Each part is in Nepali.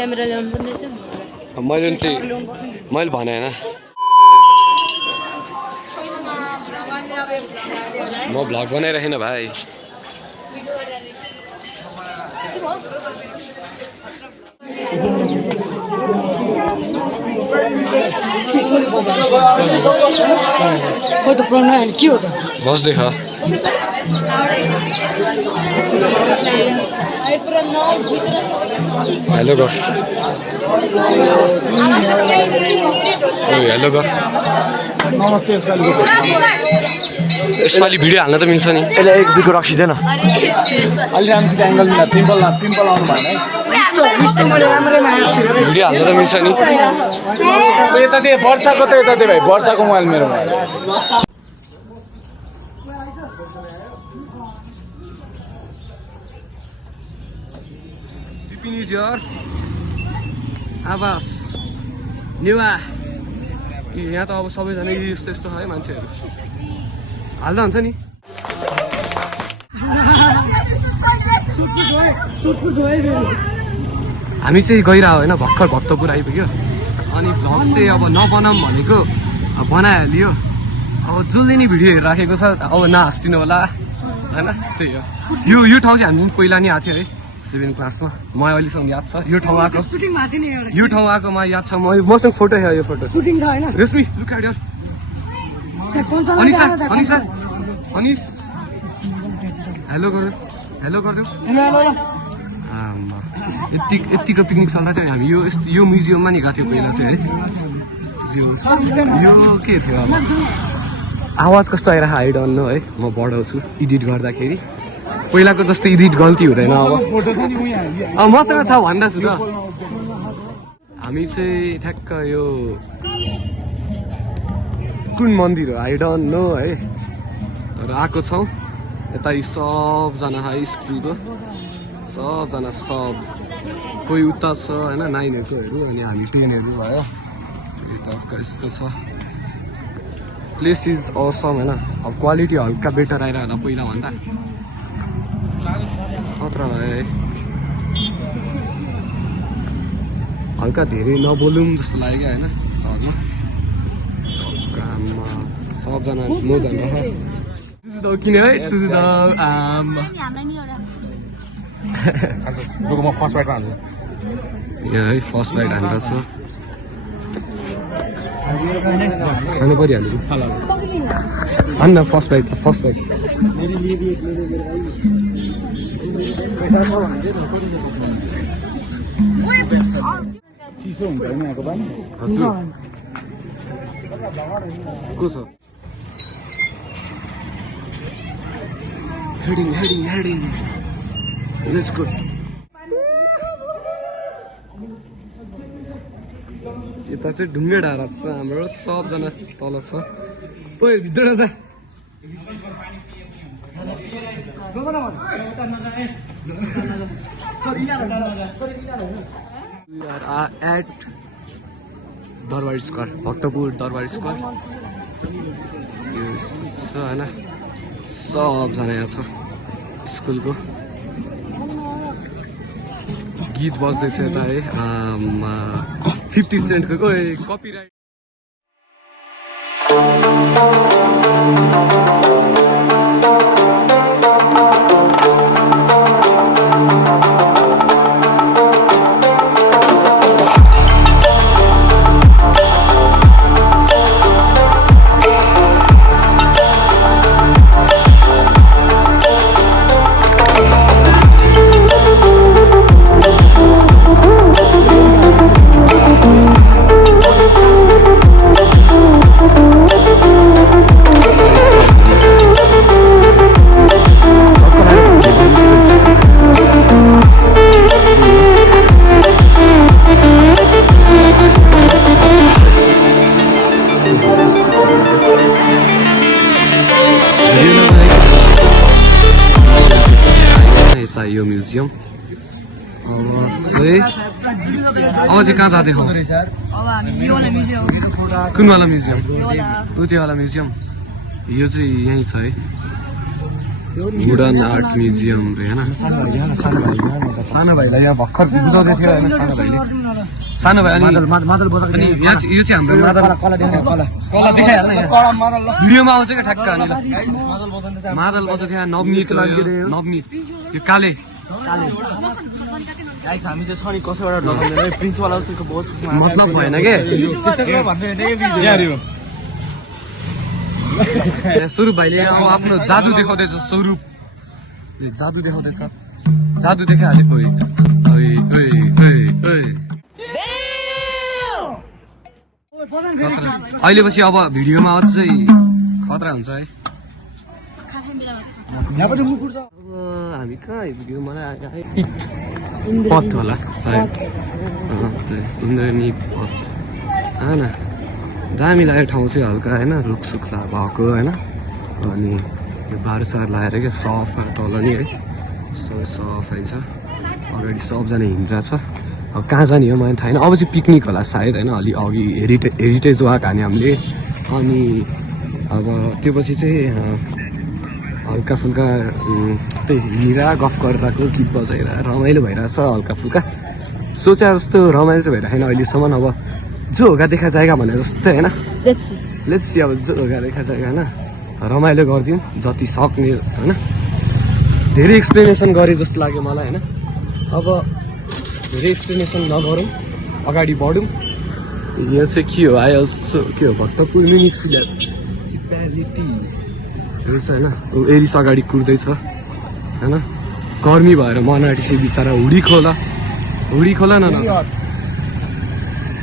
क्यामेरा ल्याउनु पर्ने छ मैले भने हैन म भ्लग बनाइरहेन भाइ खोइ त प्रोग्राम के हो त बस्दै ख हेलो गर हेलो गर नमस्ते यसपालि भिडियो हाल्न त मिल्छ नि यसले एक बिको रक्सिँदैन अलि राम्रोसित एङ्गल मिला पिम्पल आउनु भएन है भिडियो हाल्न त मिल्छ नि यता दे वर्षाको त यता दे भाइ वर्षाको मोबाइल मेरोमा टिपिन इज योर आवास नेवा यहाँ त अब सबैजना यस्तो यस्तो छ है मान्छेहरू हाल्दा हुन्छ नि हामी चाहिँ गइरह होइन भर्खर भक्तपुर आइपुग्यो अनि भ्लग चाहिँ अब नबनाऊँ भनेको बनाइहाल्यो अब जसले नि भिडियो हेरिराखेको छ अब नहाँसिदिनु होला होइन त्यही हो यो ठाउँ चाहिँ हामी पहिला नि आएको थियो है 7 क्लासमा मलाई अहिलेसम्म याद छ यो ठाउँ आएकोमा याद छ मसँग फोटो छ यो फोटो रेशमी लुक एट योर अनिस हेलो गरिदिउँ यतिको पिकनिक चल्दा चाहिँ हामी यो म्युजियममा नि गएको थियो पहिला चाहिँ है यो के थियो अब आवाज कस्तो आइरहेको आई डोन्ट नो है म बढाउँछु एडिट गर्दाखेरि पहिलाको जस्तो एडिट गल्ती हुँदैन अब मसँग छ भन्दैछु त हामी चाहिँ ठ्याक्क यो कुन मन्दिर हो आई डोन्ट नो है तर आएको छौँ यता सबजना हाई स्कुलको सबजना कोही उता छ होइन 9हरूको अनि हामी 10हरू भयो यता यस्तो छ प्लेस इज असम होइन अब क्वालिटी हल्का बेटर आइरहेको होला पहिला भन्दा खतरा भयो है हल्का धेरै नबोलौँ जस्तो लाग्यो होइन घरमा सबजना मजान किन है म फर्स्ट बाइटमा हाल्छु यहाँ है फर्स्ट बाइट हालेको छु खानु परिहाल्यो हान्न फर्स्ट बाइट चिसो हुन्छ नि यहाँको पानी को छ हेडिङ लेट्स गो यता चाहिँ ढुङ्गे डाँडा छ हाम्रो सबजना तल छ ओइ भित्र जा We are at दरबार स्क्वायर भक्तपुर दरबार स्क्वायर यो यस्तो छ होइन सबजना यहाँ छ स्कुलको गीत बज्दैछ यता है 50 सेन्टको कपिराइट यो म्युजियम अब चाहिँ कहाँ जाँदै हो कुनवाला म्युजियम उत्योवाला म्युजियम यो चाहिँ यहीँ छ है वुडन आर्ट म्युजियम रे होइन सानो भाइलाई यहाँ भर्खर बुझाउँदै थियो होइन सानो भाइ अनि यहाँ यो चाहिँ हाम्रो कला देखाइहाल्नु भिडियोमा आउँछ क्या ठ्याक्क अनि मादल बजाउँथ्यो यहाँ नवनीत यो काले हामी चाहिँ सरी कसैबाट लगाउँदैन प्रिन्सिपल हाउसको बस मतलब भएन के स्वरूप भाइले अब आफ्नो जादु देखाउँदैछ स्वरूपले जादु देखाउँदैछ जादु देखाइहाल्यो अहिले पछि अब भिडियोमा अझै खतरा हुन्छ है अब हामी कहाँ आइपुग्यो मलाई पथ होला सायद इन्द्रनी पथ होइन दामी लाग्यो ठाउँ चाहिँ हल्का होइन रुखसुख भएको होइन अनि यो बारसार लगाएर क्या सफ तल नि है सबै सफाइ छ अगाडि सबजना हिँडिरहेको छ अब कहाँ जाने हो मलाई थाहा छैन अब चाहिँ पिकनिक होला सायद होइन अलि अघि हेरिटेज वाक हाने हामीले अनि अब त्यो पछि चाहिँ हल्का फुल्का त्यही हिँडिरहेको गफ गरिरहेको गीत बजाइरहेको रमाइलो भइरहेछ हल्का फुल्का सोचे जस्तो रमाइलो चाहिँ भइरहेको छैन अहिलेसम्म अब जो होगा देखा जाएगा भने जस्तै होइन लेट्स सी अब जो होगा देखा जाएगा होइन रमाइलो गरिदिउँ जति सक्ने होइन धेरै एक्सप्लेनेसन गरेँ जस्तो लाग्यो मलाई होइन अब धेरै एक्सप्लेनेसन नगरौँ अगाडि बढौँ यो चाहिँ के हो आइएल्सो के हो भक्तपुर म्युनिसिपालिटी रहेछ होइन एरिस अगाडि कुर्दैछ होइन गर्मी भएर मन आँटिसक्यो बिचरा हुडी खोला न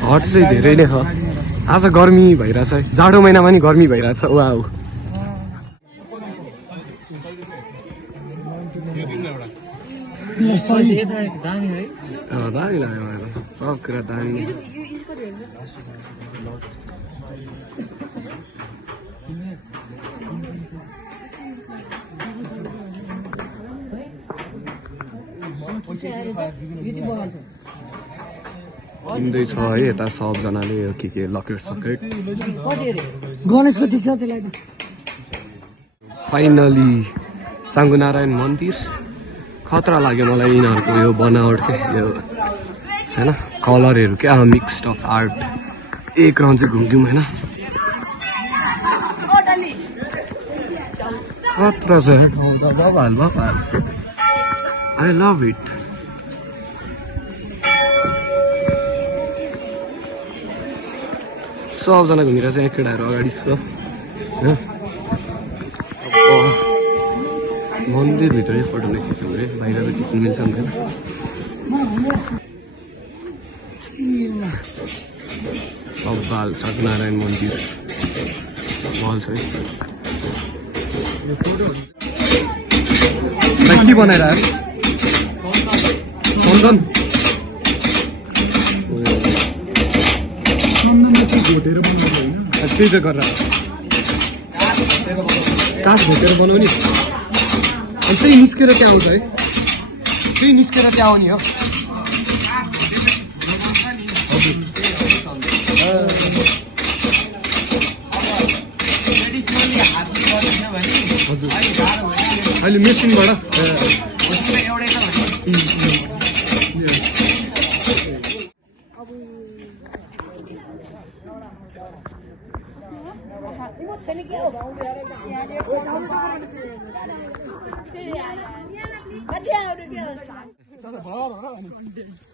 हट चाहिँ धेरै नै छ आज गर्मी भइरहेछ है जाडो महिनामा नि गर्मी भइरहेछ वा दामी लाग्यो सब कुरा दामी किन्दैछ है यता सबजनाले के लकेट सकेट गणेशको देख्छ त्यसलाई फाइनली चाङ्गुनारायण मन्दिर खतरा लाग्यो मलाई यिनीहरूको यो बनावट के यो होइन कलरहरू क्या मिक्स्ड अफ आर्ट एक राउन्ड चाहिँ घुम्थ्यौँ होइन खतरा छ बबाल आई लभ इट सबजना घुमिरहेको छ यहाँ केटाहरू अगाडि छ मन्दिरभित्रै फोटो नखिचौँ है बाहिर त खिच्नु मिल्छ नि अब्बाल सत्यनारायण मन्दिर मल छ है के बनाएर चन्दन त्यही त गरेर काठ भोटेर बनाउने अनि त्यही निस्केर त्यहाँ आउँछ है त्यही निस्केर त्यहाँ आउने हो हजुर अहिले मेसिनबाट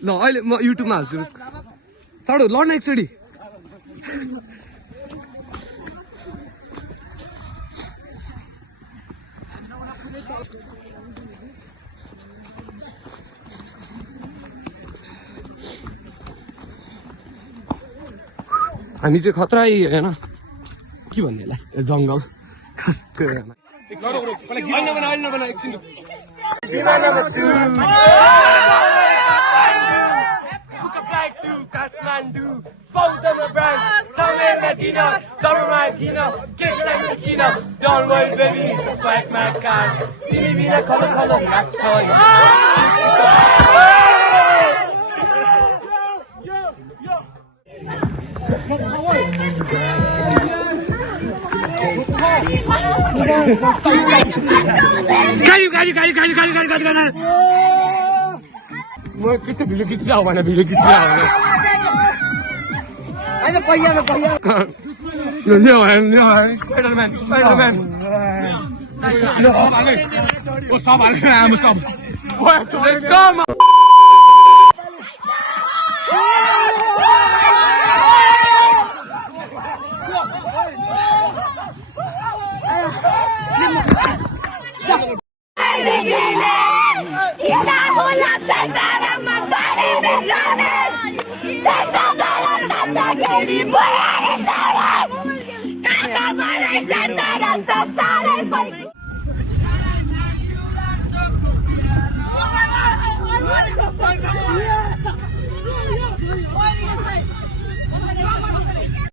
ल अहिले म युट्युबमा हाल्छु चाँडो लड्न एकचोटि हामी चाहिँ खतरा होइन के भन्ने यसलाई जङ्गल कस्तो म किती भिडियो खिच्दा हो भने भिडियो खिच्दा हो भने स्पाइडरम्यान सब हाल्ने आमा सब What?